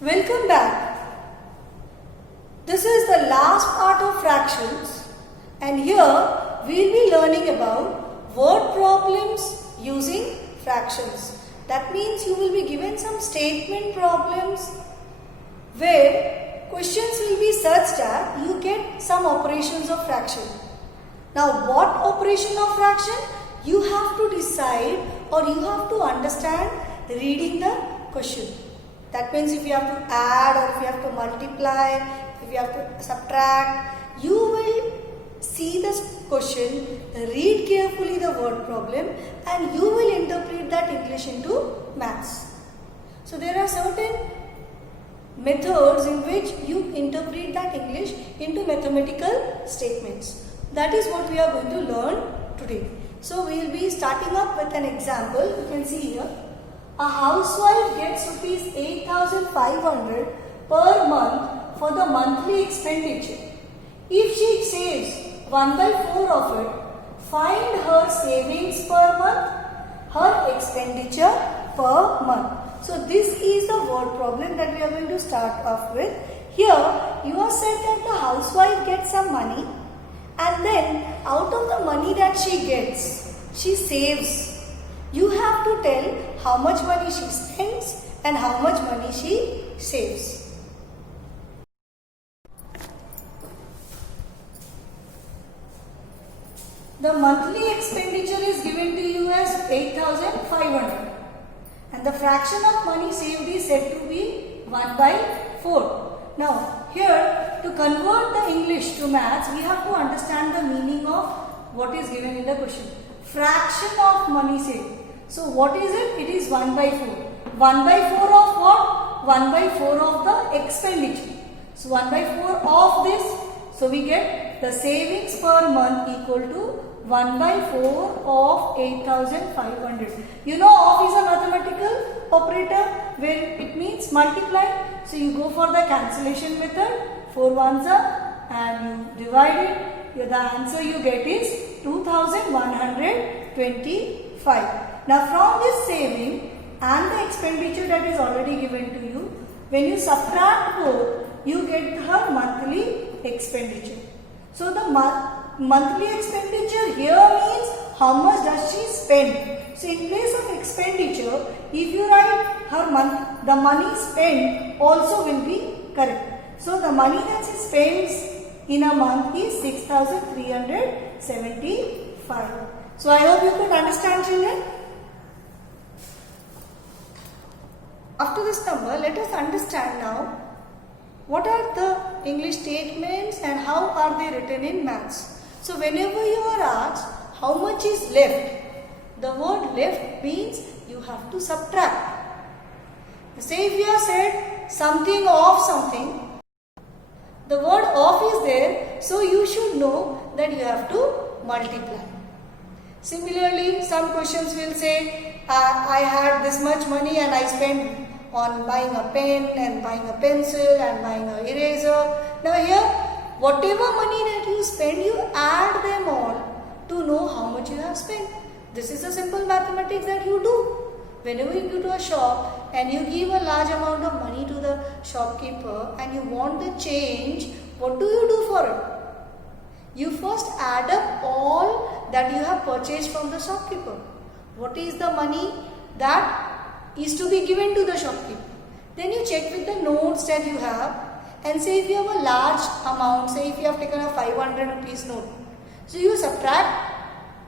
Welcome back. This is the last part of fractions, and here we will be learning about word problems using fractions. That means you will be given some statement problems where questions will be such that you get some operations of fraction. Now what operation of fraction? You have to decide or you have to understand reading the question. That means if you have to add or if you have to multiply, if you have to subtract, you will see this question, read carefully the word problem, and you will interpret that English into maths. So there are certain methods in which you interpret that English into mathematical statements. That is what we are going to learn today. So we will be starting up with an example. You can see here. A housewife gets rupees 8,500 per month for the monthly expenditure. If she saves 1/4 of it, find her savings per month, her expenditure per month. So this is the word problem that we are going to start off with. Here you are said that the housewife gets some money, and then out of the money that she gets, she saves. You have to tell how much money she spends and how much money she saves. The monthly expenditure is given to you as 8,500 and the fraction of money saved is said to be 1/4. Now here, to convert the English to maths, we have to understand the meaning of what is given in the question. Fraction of money saved. So what is it? It is 1/4. 1/4 of what? 1/4 of the expenditure. So 1/4 of this. So we get the savings per month equal to 1/4 of 8,500. You know of is a mathematical operator where it means multiply. So you go for the cancellation method. 4 ones are and you divide it. The answer you get is 2,125. Now from this saving and the expenditure that is already given to you, when you subtract both, you get her monthly expenditure. So the monthly expenditure here means how much does she spend. So in place of expenditure, if you write her month, the money spent also will be correct. So the money that she spends in a month is 6,375. So I hope you could understand, children. After this number, let us understand now what are the English statements and how are they written in maths. So whenever you are asked how much is left, the word left means you have to subtract. Say if you have said something of something, the word of is there, so you should know that you have to multiply. Similarly, some questions will say, I had this much money and I spent on buying a pen and buying a pencil and buying an eraser. Now here, whatever money that you spend, you add them all to know how much you have spent. This is a simple mathematics that you do. Whenever you go to a shop and you give a large amount of money to the shopkeeper and you want the change, what do you do for it? You first add up all that you have purchased from the shopkeeper. What is the money that is to be given to the shopkeeper? Then you check with the notes that you have and say if you have a large amount, say if you have taken a 500 rupees note. So you subtract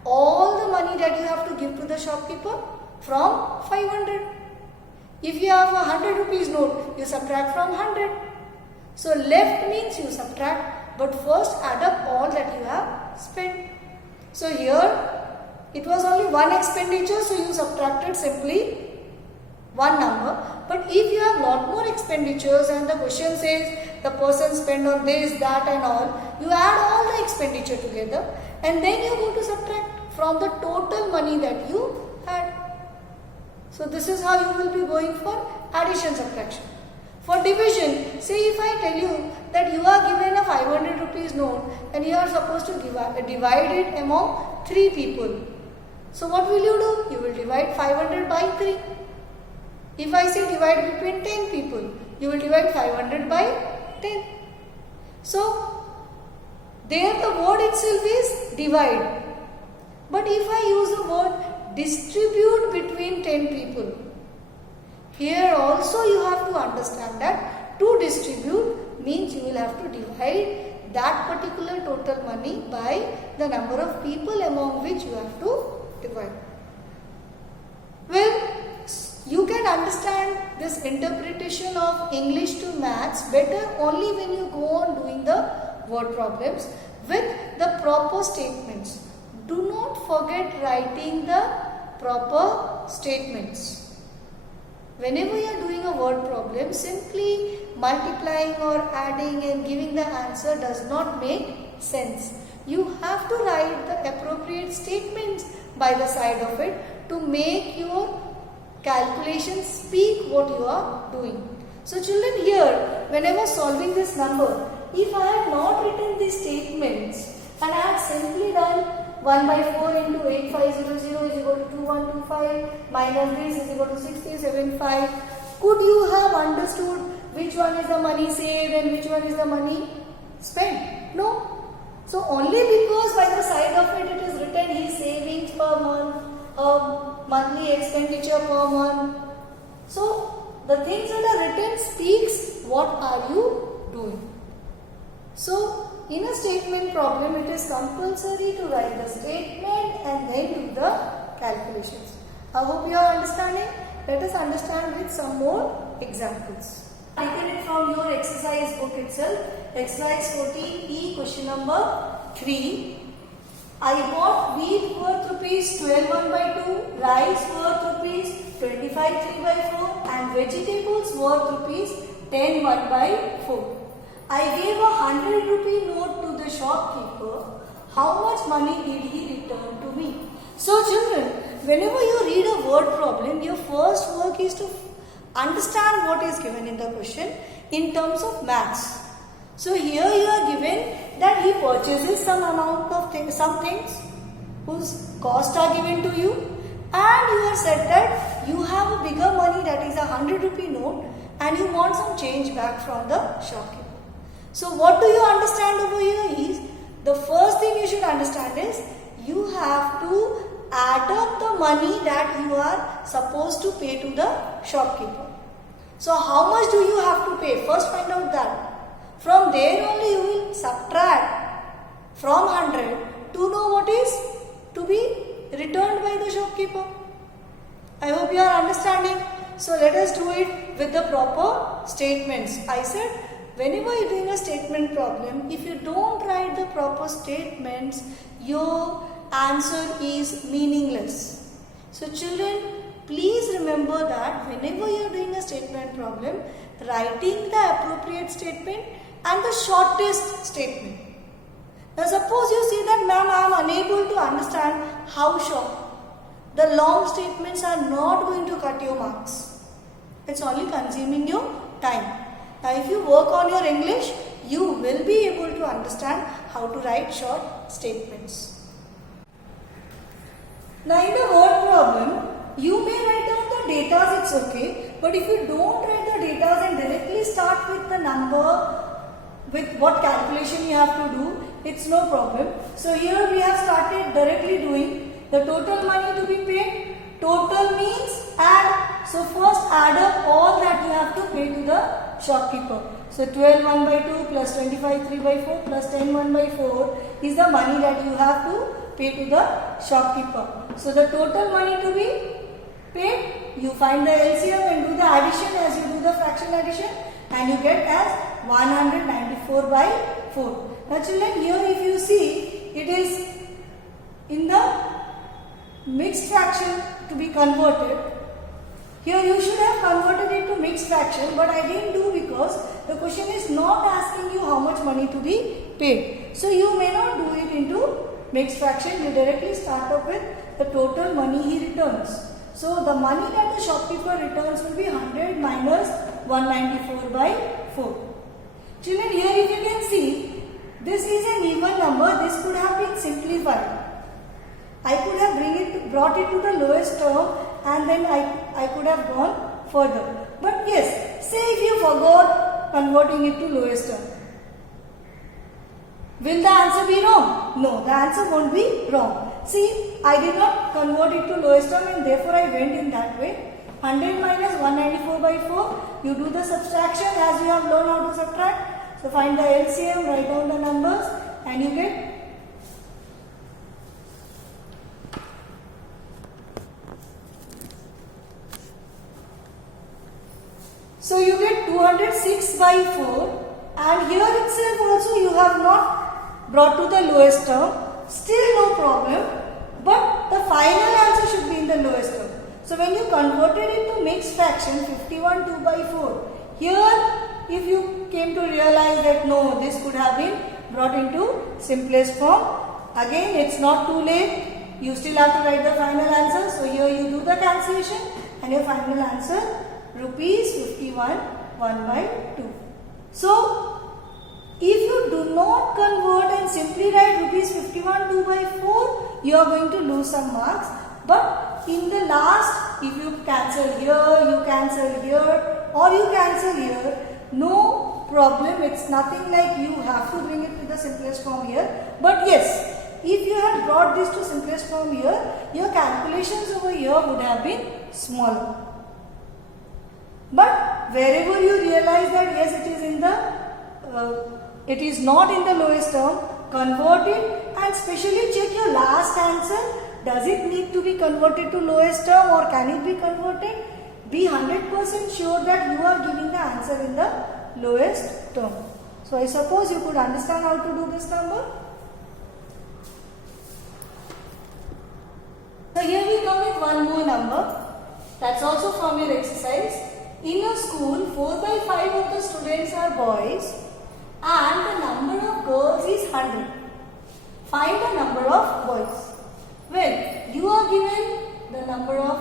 all the money that you have to give to the shopkeeper from 500. If you have a 100 rupees note, you subtract from 100. So left means you subtract, but first add up all that you have spent. So here it was only one expenditure, so you subtracted simply one number. But if you have lot more expenditures and the question says the person spent on this, that and all, you add all the expenditure together and then you go to subtract from the total money that you had. So this is how you will be going for addition subtraction. For division, say if I tell you that you are given a 500 rupees note and you are supposed to divide it among 3 people. So what will you do? You will divide 500 by 3. If I say divide between 10 people, you will divide 500 by 10. So, there the word itself is divide. But if I use the word distribute between 10 people, here also you have to understand that to distribute means you will have to divide that particular total money by the number of people among which you have to divide. Well, you can understand this interpretation of English to maths better only when you go on doing the word problems with the proper statements. Do not forget writing the proper statements. Whenever you are doing a word problem, simply multiplying or adding and giving the answer does not make sense. You have to write the appropriate statements by the side of it to make your calculations speak what you are doing. So children, here when I was solving this number, if I had not written these statements and I had simply done 1 by 4 into 8500 is equal to 2125 minus this is equal to 6075, could you have understood which one is the money saved and which one is the money spent? No. So only because by the side of it is written his savings per month, monthly expenditure per month. So the things that are written speaks what are you doing. So in a statement problem, it is compulsory to write the statement and then do the calculations. I hope you are understanding. Let us understand with some more examples. Taken it from your exercise book itself. Exercise 14E, question number 3. I bought wheat worth rupees 12 1 by 2, rice worth rupees 25 3 by 4 and vegetables worth rupees 10 1 by 4. I gave a 100 rupee note to the shopkeeper. How much money did he return to me? So children, whenever you read a word problem, your first work is to understand what is given in the question in terms of maths. So here you are given that he purchases some amount of some things whose cost are given to you, and you are said that you have a bigger money, that is a 100 rupee note, and you want some change back from the shopkeeper. So what do you understand over here is, the first thing you should understand is you have to add up the money that you are supposed to pay to the shopkeeper. So how much do you have to pay? First find out that. From there only you will subtract from 100 to know what is to be returned by the shopkeeper. I hope you are understanding. So let us do it with the proper statements. I said, whenever you are doing a statement problem, if you don't write the proper statements, your answer is meaningless. So children, please remember that whenever you are doing a statement problem, writing the appropriate statement and the shortest statement. Now suppose you say that, ma'am, I am unable to understand how short. The long statements are not going to cut your marks. It's only consuming your time. Now if you work on your English, you will be able to understand how to write short statements. Now in the word problem, you may write down the data, it's okay. But if you don't write the data and directly start with the number, with what calculation you have to do, it's no problem. So here we have started directly doing the total money to be paid. Total means add. So first add up all that you have to pay to the shopkeeper. So 12 1 by 2 plus 25 3 by 4 plus 10 1 by 4 is the money that you have to pay to the shopkeeper. So the total money to be paid, you find the LCM and do the addition as you do the fraction addition, and you get as 194 by 4. Now children, here if you see, it is in the mixed fraction to be converted. Here you should have converted it to mixed fraction, but I didn't do because the question is not asking you how much money to be paid. So you may not do it into mixed fraction, you directly start up with the total money he returns. So the money that the shopkeeper returns will be 100 minus 194 by 4. Children, here if you can see, this is an even number, this could have been simplified. I could have brought it to the lowest term and then I could have gone further. But yes, say if you forgot converting it to lowest term, will the answer be wrong? No, the answer won't be wrong. See, I did not convert it to lowest term and therefore I went in that way. 100 minus 194 by 4, you do the subtraction as you have learned how to subtract. So find the LCM, write down the numbers and you get So you get 206 by 4 and here itself also you have not brought to the lowest term. Still no problem, but the final answer should be in the lowest term. So when you converted it to mixed fraction 51 2 by 4, here if you came to realize that no, this could have been brought into simplest form, again it's not too late, you still have to write the final answer. So here you do the cancellation and your final answer rupees 51 1 by 2. So if you do not convert and simply write rupees 51 2 by 4, you are going to lose some marks. But in the last, if you cancel here, you cancel here or you cancel here, no problem. It's nothing like you have to bring it to the simplest form here. But yes, if you had brought this to simplest form here, your calculations over here would have been smaller. But wherever you realize that yes, it is in the it is not in the lowest term, convert it and specially check your last answer. Does it need to be converted to lowest term or can it be converted? Be 100% sure that you are giving the answer in the lowest term. So I suppose you could understand how to do this number. So here we come with one more number. That's also from your exercise. In a school, 4 by 5 of the students are boys and the number of girls is 100. Find the number of boys. Well, you are given the number of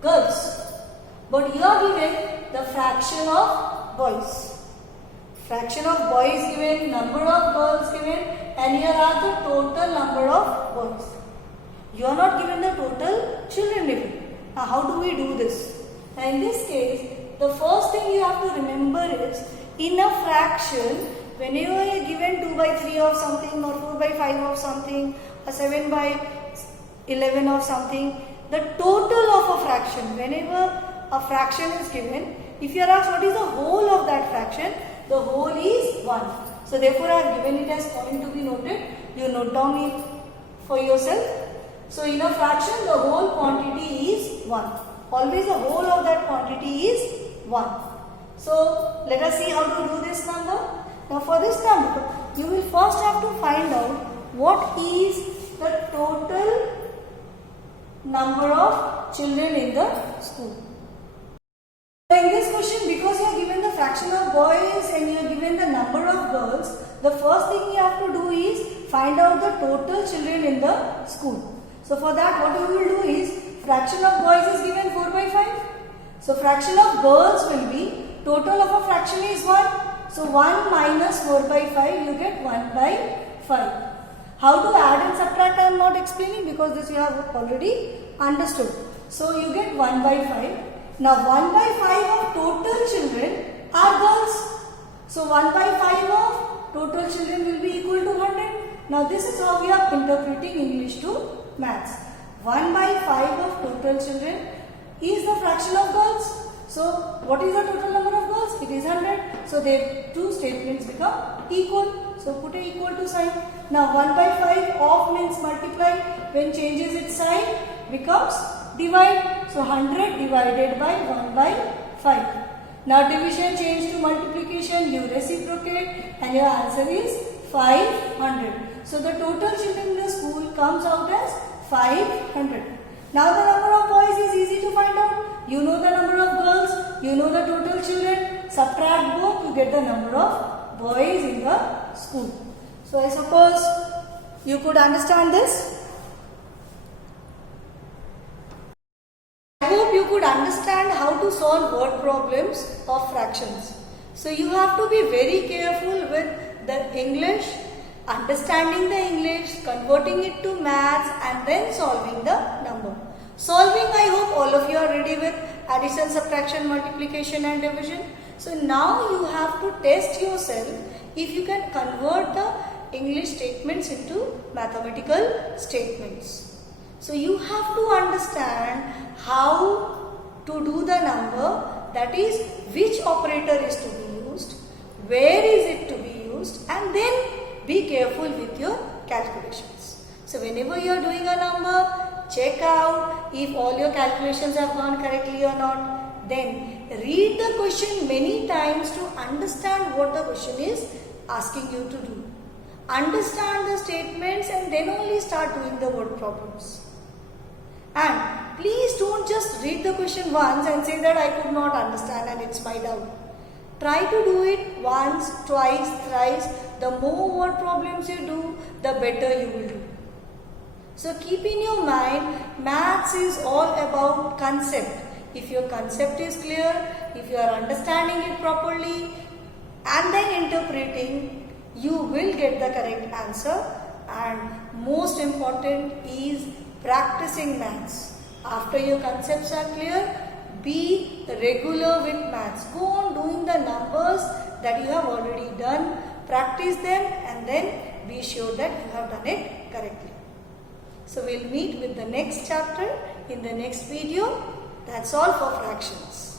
girls, but you are given the fraction of boys. Fraction of boys given, number of girls given, and here are the total number of boys. You are not given the total children given. Now how do we do this? Now in this case, the first thing you have to remember is, in a fraction, whenever you are given 2 by 3 of something or 4 by 5 of something or 7 by 11 of something, the total of a fraction, whenever a fraction is given, if you are asked what is the whole of that fraction, the whole is 1. So therefore I have given it as point to be noted. You note down it for yourself. So in a fraction, the whole quantity is 1. Always the whole of that quantity is 1. So let us see how to do this number. Now for this number, you will first have to find out what is the total number of children in the school. So in this question, because you are given the fraction of boys and you are given the number of girls, the first thing you have to do is find out the total children in the school. So for that, what you will do is, fraction of boys is given 4 by 5. So fraction of girls will be, total of a fraction is 1. So 1 minus 4 by 5, you get 1 by 5. How to add and subtract I am not explaining because this you have already understood. So you get 1 by 5. Now 1 by 5 of total children are girls. So 1 by 5 of total children will be equal to 100. Now this is how we are interpreting English to maths. 1 by 5 of total children is the fraction of girls. So what is the total number of girls? It is 100. So their two statements become equal. So put a equal to sign. Now 1 by 5 of means multiply. When changes its sign becomes divide. So 100 divided by 1 by 5. Now division change to multiplication. You reciprocate and your answer is 500. So the total children in the school comes out as 500. Now the number of boys is easy to find out. You know the number of girls, you know the total children. Subtract both to get the number of boys in the school. So I suppose you could understand this. I hope you could understand how to solve word problems of fractions. So you have to be very careful with the English, understanding the English, converting it to maths and then solving the number. Solving, I hope all of you are ready with. addition, subtraction, multiplication and division. So now you have to test yourself if you can convert the English statements into mathematical statements. So you have to understand how to do the number, that is which operator is to be used, where is it to be used, and then be careful with your calculations. So whenever you are doing a number, check out if all your calculations have gone correctly or not. Then read the question many times to understand what the question is asking you to do. Understand the statements and then only start doing the word problems. And please don't just read the question once and say that I could not understand and it's my doubt. Try to do it once, twice, thrice. The more word problems you do, the better you will do. So keep in your mind, maths is all about concept. If your concept is clear, if you are understanding it properly and then interpreting, you will get the correct answer. And most important is practicing maths. After your concepts are clear, be regular with maths. Go on doing the numbers that you have already done. Practice them and then be sure that you have done it correctly. So we'll meet with the next chapter in the next video. That's all for fractions.